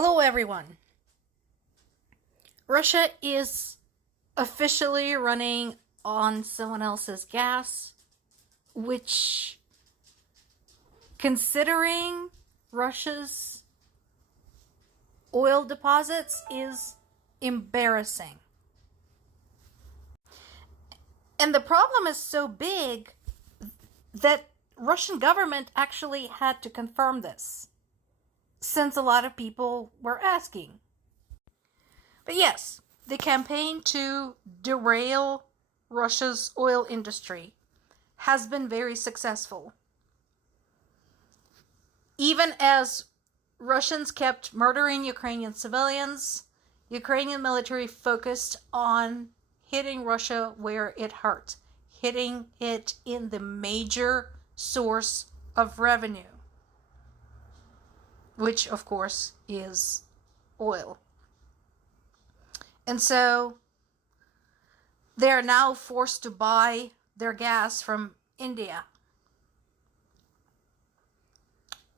Hello, everyone. Russia is officially running on someone else's gas, which, considering Russia's oil deposits, is embarrassing. And the problem is so big that Russian government actually had to confirm this, since a lot of people were asking. But yes, the campaign to derail Russia's oil industry has been very successful. Even as Russians kept murdering Ukrainian civilians, Ukrainian military focused on hitting Russia where it hurt, hitting it in the major source of revenue, which of course is oil. And so they are now forced to buy their gas from India.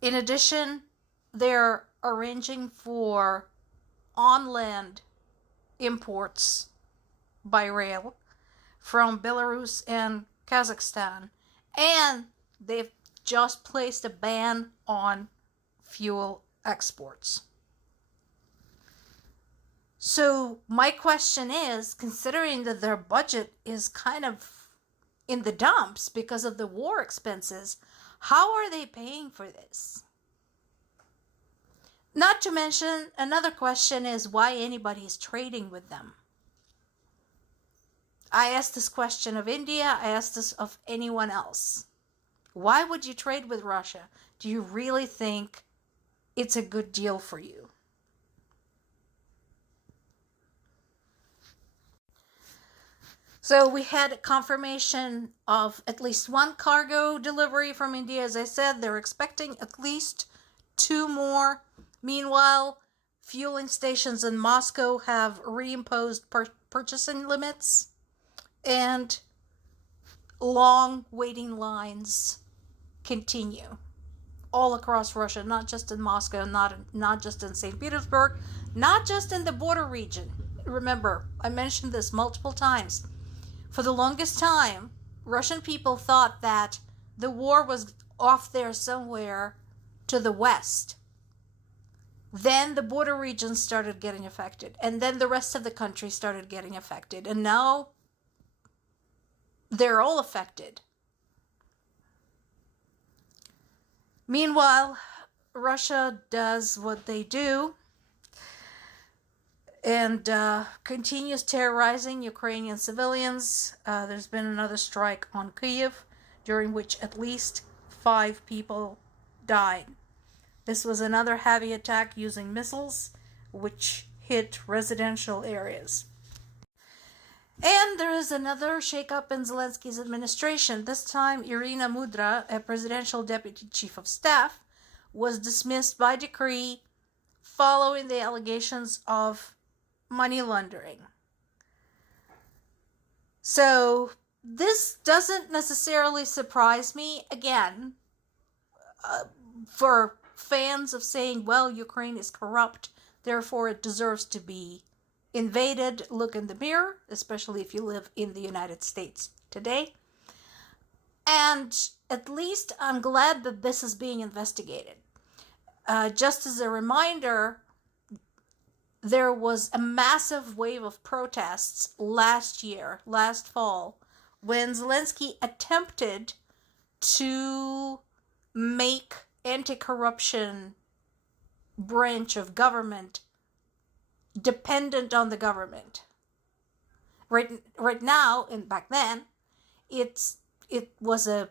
In addition, they're arranging for on-land imports by rail from Belarus and Kazakhstan. And they've just placed a ban on fuel exports. So my question is, considering that their budget is kind of in the dumps because of the war expenses, how are they paying for this? Not to mention, another question is why anybody is trading with them. I asked this question of India, I asked this of anyone else. Why would you trade with Russia? Do you really think it's a good deal for you? So we had confirmation of at least one cargo delivery from India. As I said, they're expecting at least two more. Meanwhile, fueling stations in Moscow have reimposed purchasing limits, and long waiting lines continue all across Russia, not just in Moscow, not just in St. Petersburg, not just in the border region. Remember, I mentioned this multiple times. For the longest time, Russian people thought that the war was off there somewhere to the west. Then the border regions started getting affected, and then the rest of the country started getting affected, and now they're all affected. Meanwhile, Russia does what they do and continues terrorizing Ukrainian civilians. There's been another strike on Kyiv, during which at least 5 people died. This was another heavy attack using missiles, which hit residential areas. And there is another shakeup in Zelensky's administration. This time, Irina Mudra, a presidential deputy chief of staff, was dismissed by decree following the allegations of money laundering. So this doesn't necessarily surprise me. Again, for fans of saying, well, Ukraine is corrupt, therefore it deserves to be invaded, look in the mirror, especially if you live in the United States today. And at least I'm glad that this is being investigated. Just as a reminder, there was a massive wave of protests last fall, when Zelensky attempted to make anti-corruption branch of government dependent on the government. Right now, and back then, it was a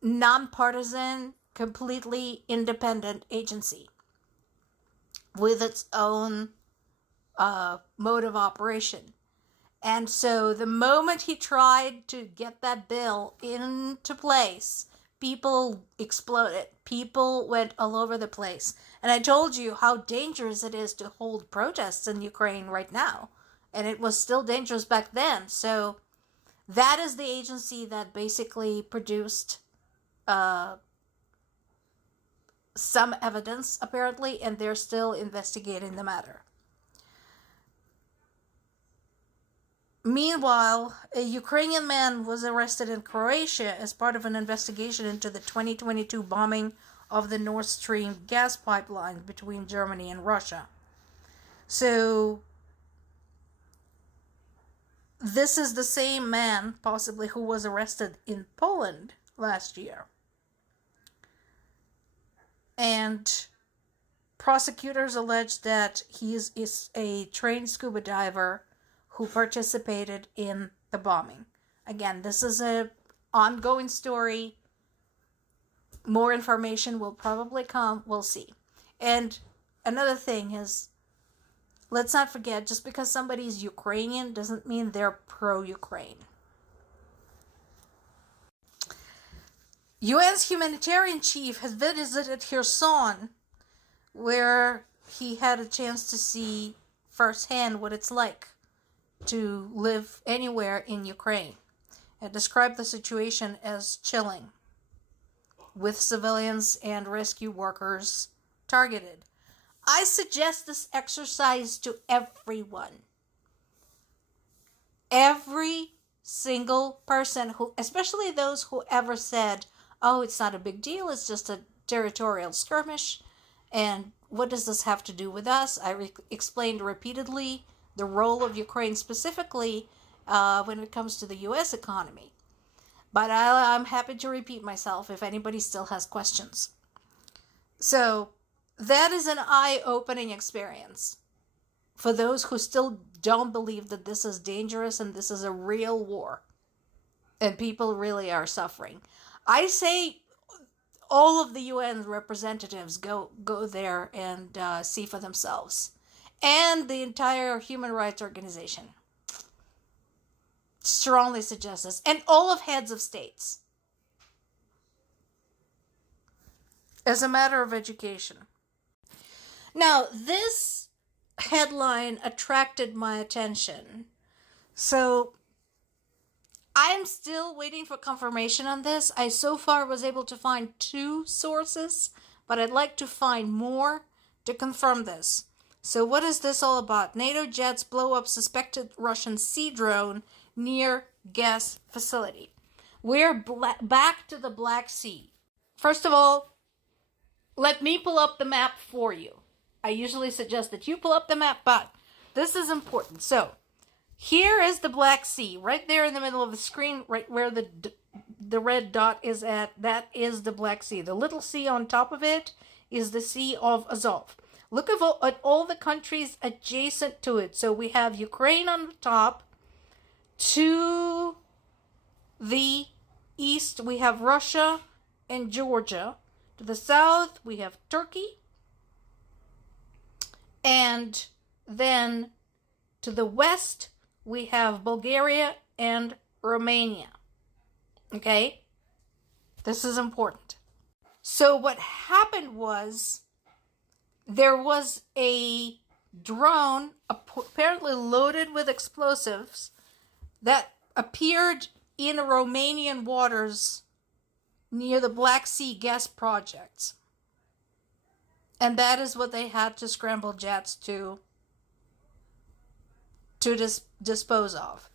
nonpartisan, completely independent agency with its own mode of operation. And so the moment he tried to get that bill into place, people exploded. People went all over the place. And I told you how dangerous it is to hold protests in Ukraine right now. And it was still dangerous back then. So that is the agency that basically produced some evidence, apparently, and they're still investigating the matter. Meanwhile, a Ukrainian man was arrested in Croatia as part of an investigation into the 2022 bombing of the Nord Stream gas pipeline between Germany and Russia. So, this is the same man, possibly, who was arrested in Poland last year. And prosecutors allege that he is a trained scuba diver who participated in the bombing. Again, this is an ongoing story. More information will probably come. We'll see. And another thing is, let's not forget, just because somebody's Ukrainian doesn't mean they're pro-Ukraine. UN's humanitarian chief has visited Kherson, where he had a chance to see firsthand what it's like to live anywhere in Ukraine, and described the situation as chilling, with civilians and rescue workers targeted. I suggest this exercise to everyone. Every single person who, especially those who ever said, oh, it's not a big deal, it's just a territorial skirmish, and what does this have to do with us? I explained repeatedly the role of Ukraine specifically when it comes to the U.S. economy. But I'm happy to repeat myself if anybody still has questions. So, that is an eye-opening experience for those who still don't believe that this is dangerous and this is a real war and people really are suffering. I say all of the UN representatives go there and see for themselves, and the entire human rights organization strongly suggest this, and all of heads of states, as a matter of education. Now, this headline attracted my attention, so I'm still waiting for confirmation on this. I so far was able to find 2 sources, but I'd like to find more to confirm this. So what is this all about? NATO jets blow up suspected Russian sea drone near gas facility. We're back to the Black Sea. First of all, let me pull up the map for you. I usually suggest that you pull up the map, but this is important. So, here is the Black Sea, right there in the middle of the screen, right where the red dot is at. That is the Black Sea. The little sea on top of it is the Sea of Azov. Look at all the countries adjacent to it. So we have Ukraine on the top. To the east, we have Russia and Georgia. To the south, we have Turkey. And then to the west, we have Bulgaria and Romania. Okay? This is important. So what happened was there was a drone apparently loaded with explosives that appeared in Romanian waters near the Black Sea gas projects. And that is what they had to scramble jets to dispose of.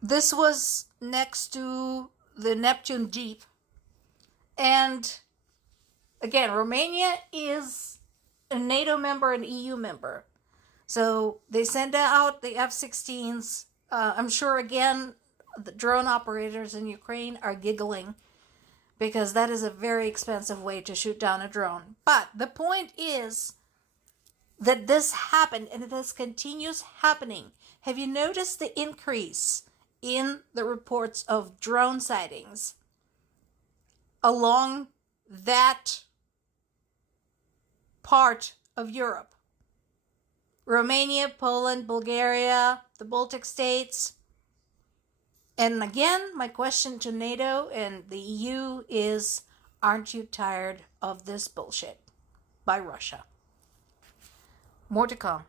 This was next to the Neptune Deep. And again, Romania is a NATO member and EU member. So they send out the F-16s. I'm sure, again, the drone operators in Ukraine are giggling because that is a very expensive way to shoot down a drone. But the point is that this happened and this continues happening. Have you noticed the increase in the reports of drone sightings along that part of Europe? Romania, Poland, Bulgaria, the Baltic states. And again, my question to NATO and the EU is, aren't you tired of this bullshit by Russia? More to come.